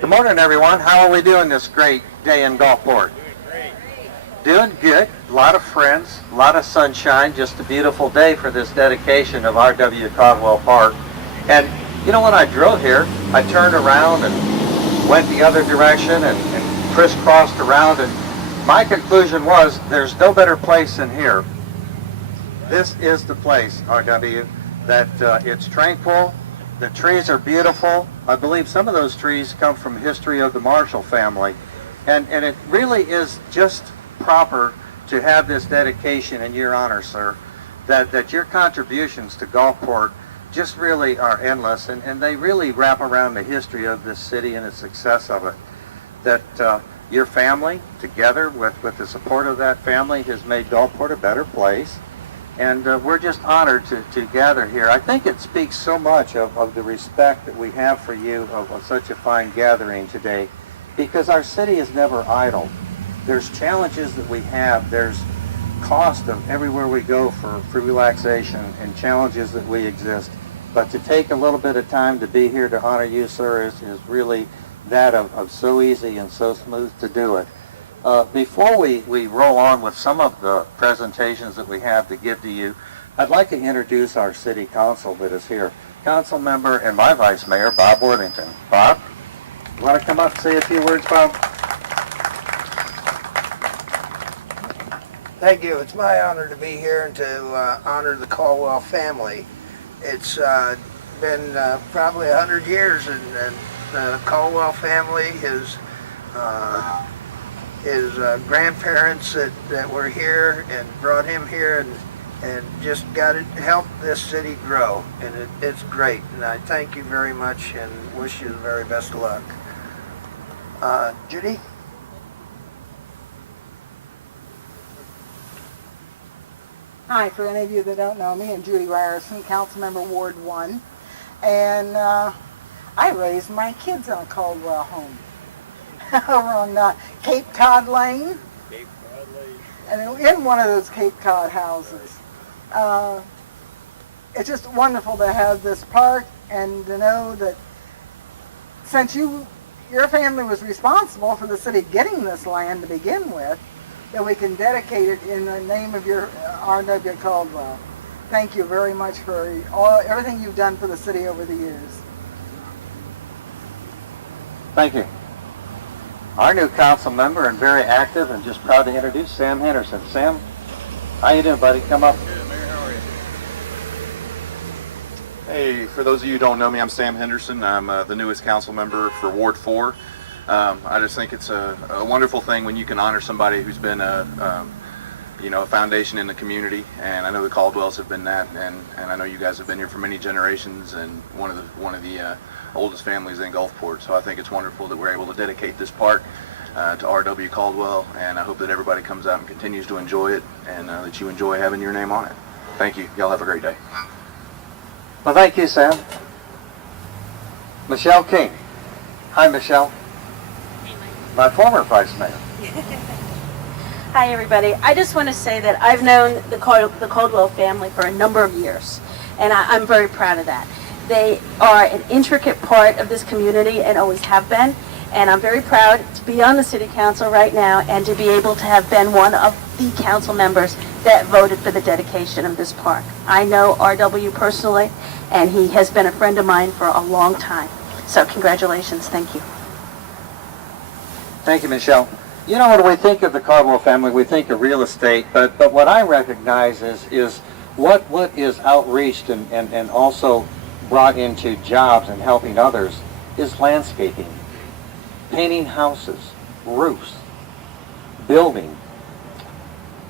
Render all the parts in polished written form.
Good morning, everyone. How are we doing this great day in Gulfport? Doing good. A lot of friends, a lot of sunshine. Just a beautiful day for this dedication of R.W. Caldwell Park. And you know, when I drove here, I turned around and went the other direction and crisscrossed around, and my conclusion was there's no better place than here. This is the place, R.W., that it's tranquil. The trees are beautiful. I believe some of those trees come from history of the Marshall family. And it really is just proper to have this dedication in your honor, sir, that your contributions to Gulfport just really are endless, and they really wrap around the history of this city and the success of it. That your family, together with the support of that family, has made Gulfport a better place. And we're just honored to gather here. I think it speaks so much of the respect that we have for you of such a fine gathering today, because our city is never idle. There's challenges that we have. There's cost of everywhere we go for relaxation and challenges that we exist. But to take a little bit of time to be here to honor you, sir, is really that of so easy and so smooth to do it. Before we roll on with some of the presentations that we have to give to you, I'd like to introduce our city council that is here. Council member and my vice mayor, Bob Worthington. Bob, you want to come up and say a few words, Bob? Thank you. It's my honor to be here and to honor the Caldwell family. It's been probably 100 years, and the Caldwell family, his grandparents that were here and brought him here and just helped this city grow, and it's great. And I thank you very much and wish you the very best of luck. Judy? Hi, for any of you that don't know me, I'm Judy Ryerson, Councilmember Ward 1, and I raised my kids on a Caldwell home over on Cape Cod Lane, and in one of those Cape Cod houses. It's just wonderful to have this park and to know that since your family was responsible for the city getting this land to begin with, that we can dedicate it in the name of your R.W. Caldwell. Thank you very much for everything you've done for the city over the years. Thank you. Our new council member and very active, and just proud to introduce Sam Henderson. Sam, how you doing, buddy? Come up. Good, Mayor. How are you? Hey, for those of you who don't know me, I'm Sam Henderson. I'm the newest council member for Ward 4. I just think it's a wonderful thing when you can honor somebody who's been a foundation in the community, and I know the Caldwells have been that, and I know you guys have been here for many generations, and one of the oldest families in Gulfport. So I think it's wonderful that we're able to dedicate this park to R.W. Caldwell, and I hope that everybody comes out and continues to enjoy it, and that you enjoy having your name on it. Thank you. Y'all have a great day. Well, thank you, Sam. Michelle King. Hi, Michelle. My former vice mayor. Hi, everybody. I just want to say that I've known the Caldwell family for a number of years, and I'm very proud of that. They are an intricate part of this community and always have been, and I'm very proud to be on the city council right now and to be able to have been one of the council members that voted for the dedication of this park. I know R.W. personally, and he has been a friend of mine for a long time. So congratulations. Thank you. Thank you, Michelle. You know, when we think of the Caldwell family, we think of real estate, but what I recognize is what is outreached and also brought into jobs and helping others is landscaping, painting houses, roofs, building,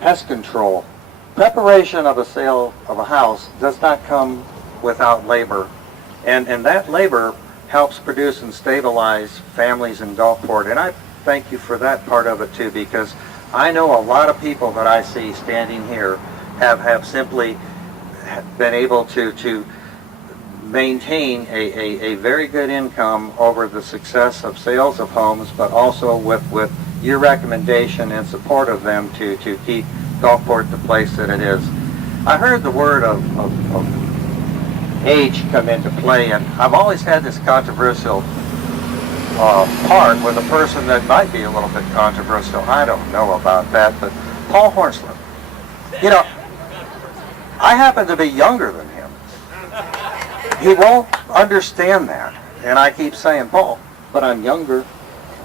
pest control. Preparation of a sale of a house does not come without labor, and that labor helps produce and stabilize families in Gulfport, and I thank you for that part of it too, because I know a lot of people that I see standing here have simply been able to maintain a very good income over the success of sales of homes, but also with your recommendation and support of them to keep Gulfport the place that it is. I heard the word of age come into play, and I've always had this controversial part with a person that might be a little bit controversial. I don't know about that, but Paul Hornslet. You know, I happen to be younger than him. He won't understand that, and I keep saying, Paul, but I'm younger,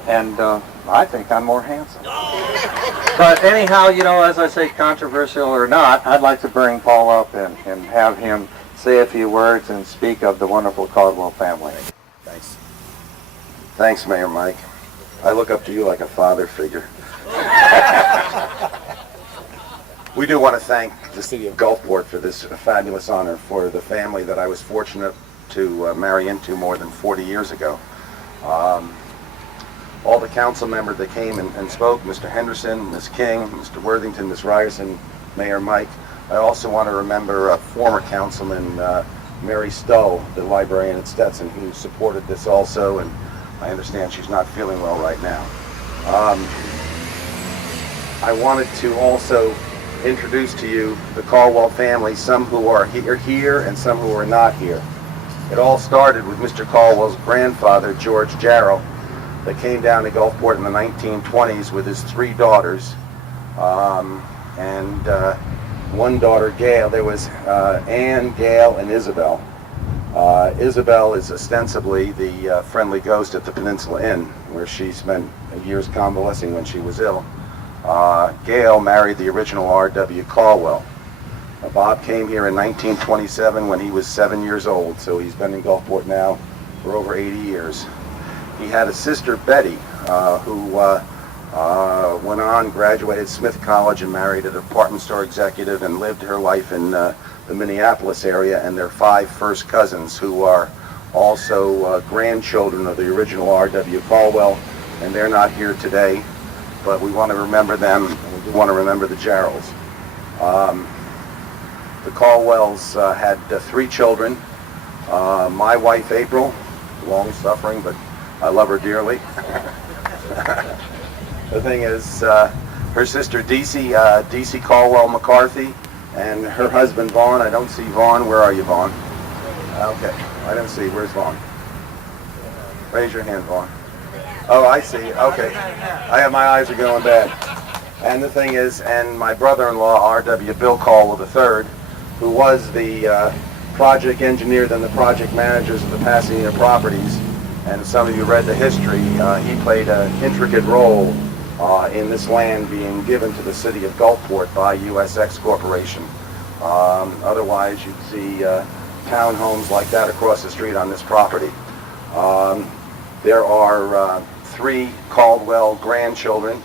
and I think I'm more handsome. But anyhow, you know, as I say, controversial or not, I'd like to bring Paul up and have him say a few words and speak of the wonderful Caldwell family. Thanks. Thanks, Mayor Mike. I look up to you like a father figure. We do want to thank the city of Gulfport for this fabulous honor for the family that I was fortunate to marry into more than 40 years ago. All the council members that came and spoke, Mr. Henderson, Ms. King, Mr. Worthington, Ms. Ryerson, Mayor Mike. I also want to remember former councilman Mary Stowe, the librarian at Stetson, who supported this also, and I understand she's not feeling well right now. I wanted to also introduce to you the Caldwell family, some who are here and some who are not here. It all started with Mr. Caldwell's grandfather, George Jarrell, that came down to Gulfport in the 1920s with his 3 daughters, and one daughter, Gail. There was Anne, Gail, and Isabel. Isabel is ostensibly the friendly ghost at the Peninsula Inn, where she spent years convalescing when she was ill. Gail married the original R.W. Caldwell. Bob came here in 1927 when he was 7 years old, so he's been in Gulfport now for over 80 years. He had a sister, Betty, who went on, graduated Smith College and married a department store executive and lived her life in the Minneapolis area, and their 5 first cousins who are also grandchildren of the original R.W. Caldwell, and they're not here today, but we want to remember them, and we want to remember the Jarrells. The Caldwells had 3 children. My wife, April, long-suffering, but I love her dearly. The thing is, her sister, Deesey Caldwell McCarthy, and her husband, Vaughn. I don't see Vaughn. Where are you, Vaughn? Okay, I don't see. Where's Vaughn? Raise your hand, Vaughn. Oh, I see. Okay. My eyes are going bad. And the thing is, and my brother-in-law, R.W. Bill Caldwell III, who was the project engineer, then the project managers of the Pasadena properties, and some of you read the history, he played an intricate role in this land being given to the city of Gulfport by USX Corporation. Otherwise, you'd see townhomes like that across the street on this property. There are 3 Caldwell grandchildren.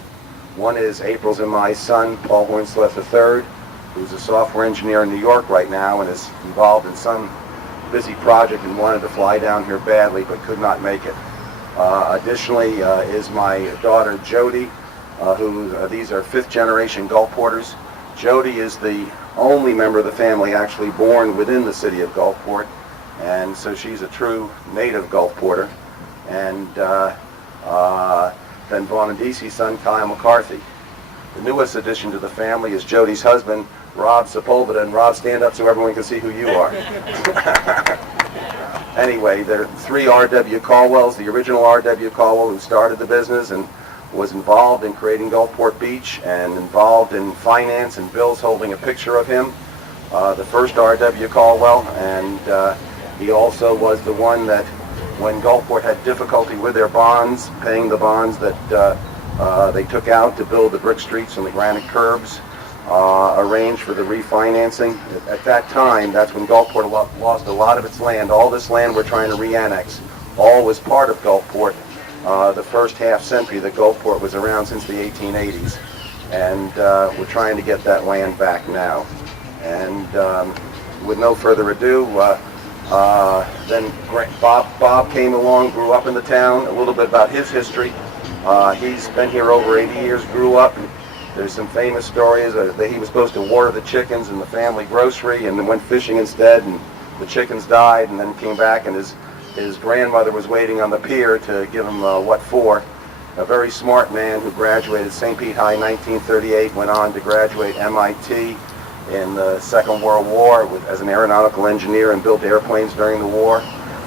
One is April's and my son, Paul Hornslet III, who's a software engineer in New York right now and is involved in some busy project and wanted to fly down here badly but could not make it. Additionally is my daughter Jody, these are 5th generation Gulfporters. Jody is the only member of the family actually born within the city of Gulfport, and so she's a true native Gulfporter. And then Vaughn and Deesey's son, Kyle McCarthy. The newest addition to the family is Jody's husband, Rob Sepulveda. And Rob, stand up so everyone can see who you are. Anyway, there are 3 R.W. Caldwells, the original R.W. Caldwell who started the business and was involved in creating Gulfport Beach and involved in finance, and Bill's holding a picture of him, the first R.W. Caldwell, and he also was the one that when Gulfport had difficulty with their bonds, paying the bonds that they took out to build the brick streets and the granite curbs, arranged for the refinancing. At that time, that's when Gulfport lost a lot of its land. All this land we're trying to re-annex, all was part of Gulfport. The first half century that Gulfport was around since the 1880s. And we're trying to get that land back now. And with no further ado, then Bob came along, grew up in the town. A little bit about his history. He's been here over 80 years, grew up. There's some famous stories that he was supposed to water the chickens in the family grocery and then went fishing instead, and the chickens died, and then came back, and his grandmother was waiting on the pier to give him what for. A very smart man who graduated St. Pete High in 1938, went on to graduate MIT in the Second World War as an aeronautical engineer and built airplanes during the war.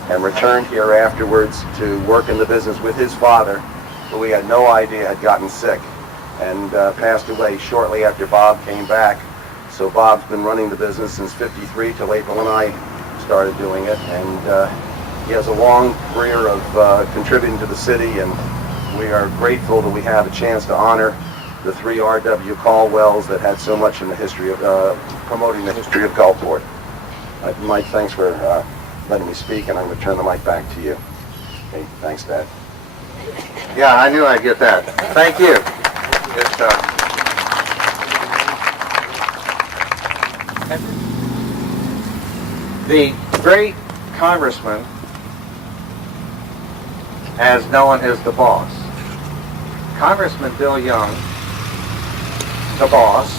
and returned here afterwards to work in the business with his father, who we had no idea had gotten sick, and passed away shortly after Bob came back. So Bob's been running the business since '53 till April and I started doing it, and he has a long career of contributing to the city, and we are grateful that we have a chance to honor the 3 R.W. Caldwells that had so much in the history of promoting the history of Gulfport. Mike, thanks for letting me speak, and I'm going to turn the mic back to you. Okay, thanks, Dad. Yeah, I knew I'd get that. Thank you. The great congressman, as known as the boss, Congressman Bill Young, the boss,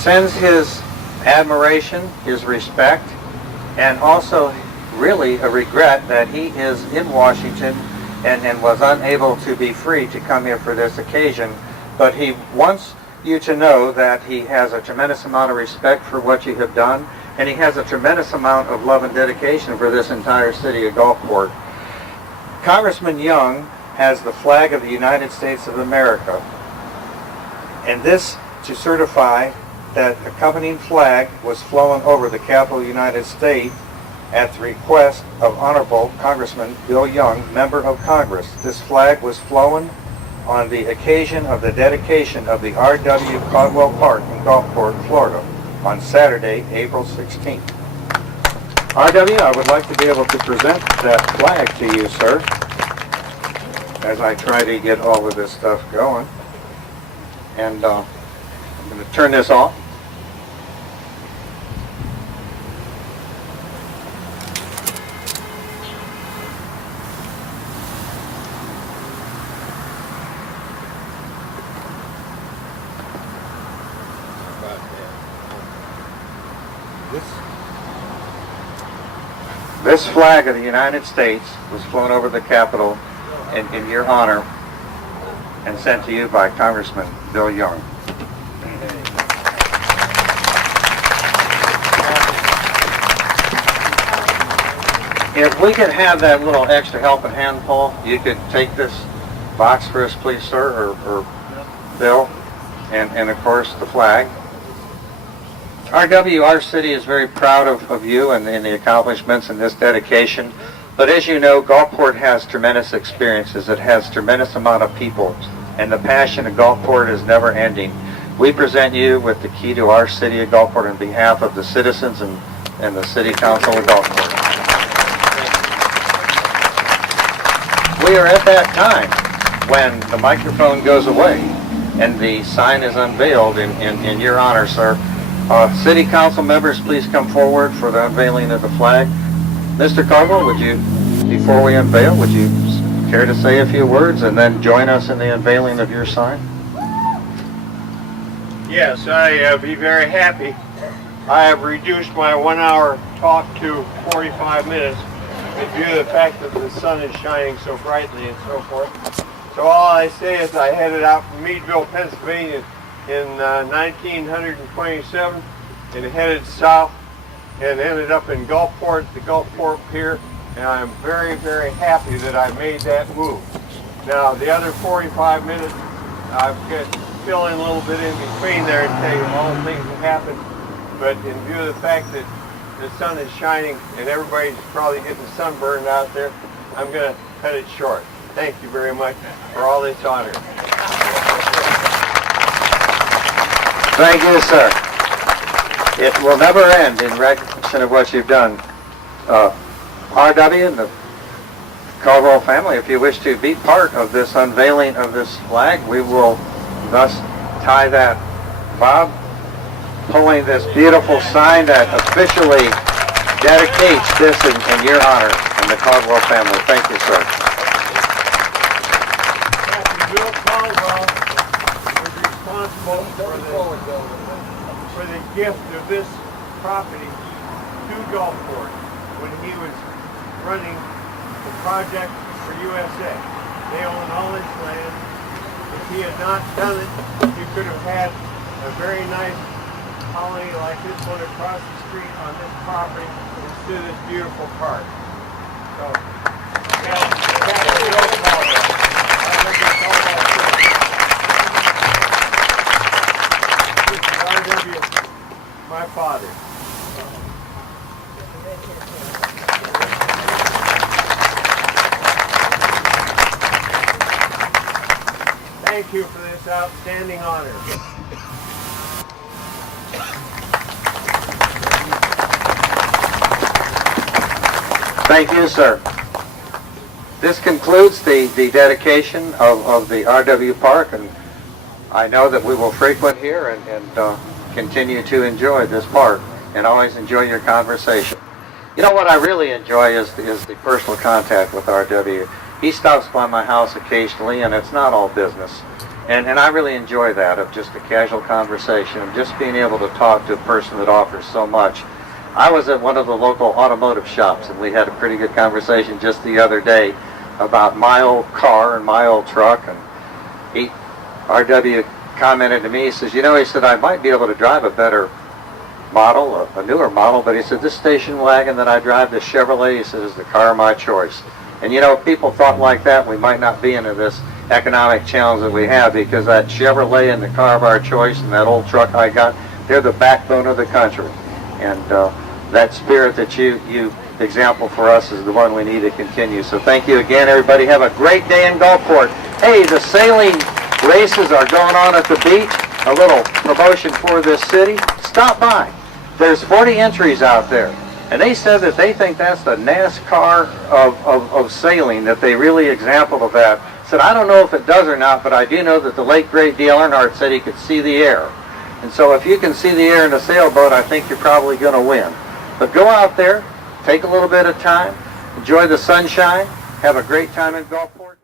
sends his admiration, his respect, and also really a regret that he is in Washington and was unable to be free to come here for this occasion. But he wants you to know that he has a tremendous amount of respect for what you have done, and he has a tremendous amount of love and dedication for this entire city of Gulfport. Congressman Young has the flag of the United States of America, and this to certify that the accompanying flag was flown over the capital of the United States at the request of Honorable Congressman Bill Young, Member of Congress. This flag was flown on the occasion of the dedication of the R.W. Caldwell Park in Gulfport, Florida, on Saturday, April 16th. R.W., I would like to be able to present that flag to you, sir, as I try to get all of this stuff going. And I'm going to turn this off. This flag of the United States was flown over the Capitol in your honor and sent to you by Congressman Bill Young. If we could have that little extra helping hand, Paul, you could take this box for us, please, sir, or Bill, and of course the flag. R.W., our city is very proud of you and the accomplishments in this dedication. But as you know, Gulfport has tremendous experiences. It has tremendous amount of people, and the passion of Gulfport is never ending. We present you with the key to our city of Gulfport on behalf of the citizens and the City Council of Gulfport. We are at that time when the microphone goes away and the sign is unveiled in your honor, sir. City Council members, please come forward for the unveiling of the flag. Mr. Caldwell, would you, before we unveil, would you care to say a few words and then join us in the unveiling of your sign? Yes, I be very happy. I have reduced my 1-hour talk to 45 minutes in view of the fact that the sun is shining so brightly and so forth. So all I say is I headed out from Meadville, Pennsylvania in 1927 and headed south and ended up in Gulfport, the Gulfport Pier, and I'm very, very happy that I made that move. Now, the other 45 minutes, I've got to fill in a little bit in between there and tell you all the things that happened, but in view of the fact that the sun is shining and everybody's probably getting sunburned out there, I'm going to cut it short. Thank you very much for all this honor. Thank you, sir. It will never end in recognition of what you've done. R.W. and the Caldwell family, if you wish to be part of this unveiling of this flag, we will thus tie that bob, pulling this beautiful sign that officially dedicates this in your honor and the Caldwell family. Thank you, sir. Bill Caldwell was responsible for the gift of this property to Gulfport when he was running the project for USA. They own all this land. If he had not done it, he could have had a very nice colony like this one across the street on this property instead of this beautiful park. So, yeah, that's a real Caldwell. I think it's Caldwell too. This is R.W., my father. Thank you for this outstanding honor. Thank you, sir. This concludes the dedication of the RW Park, and I know that we will frequent here and continue to enjoy this park and always enjoy your conversation. You know what I really enjoy is the personal contact with RW. He stops by my house occasionally, and it's not all business. And I really enjoy that, of just a casual conversation, of just being able to talk to a person that offers so much. I was at one of the local automotive shops, and we had a pretty good conversation just the other day about my old car and my old truck. And RW commented to me, he says, you know, he said, I might be able to drive a better model, a newer model, but he said, this station wagon that I drive, this Chevrolet, he says, is the car of my choice. And you know, if people thought like that, we might not be into this economic challenge that we have, because that Chevrolet and the car of our choice and that old truck I got, they're the backbone of the country. And that spirit that you example for us is the one we need to continue. So thank you again, everybody. Have a great day in Gulfport. Hey, the sailing races are going on at the beach. A little promotion for this city. Stop by. There's 40 entries out there. And they said that they think that's the NASCAR of sailing, that they really example of that. Said, I don't know if it does or not, but I do know that the late great Dale Earnhardt said he could see the air. And so if you can see the air in a sailboat, I think you're probably going to win. But go out there, take a little bit of time, enjoy the sunshine, have a great time in Gulfport.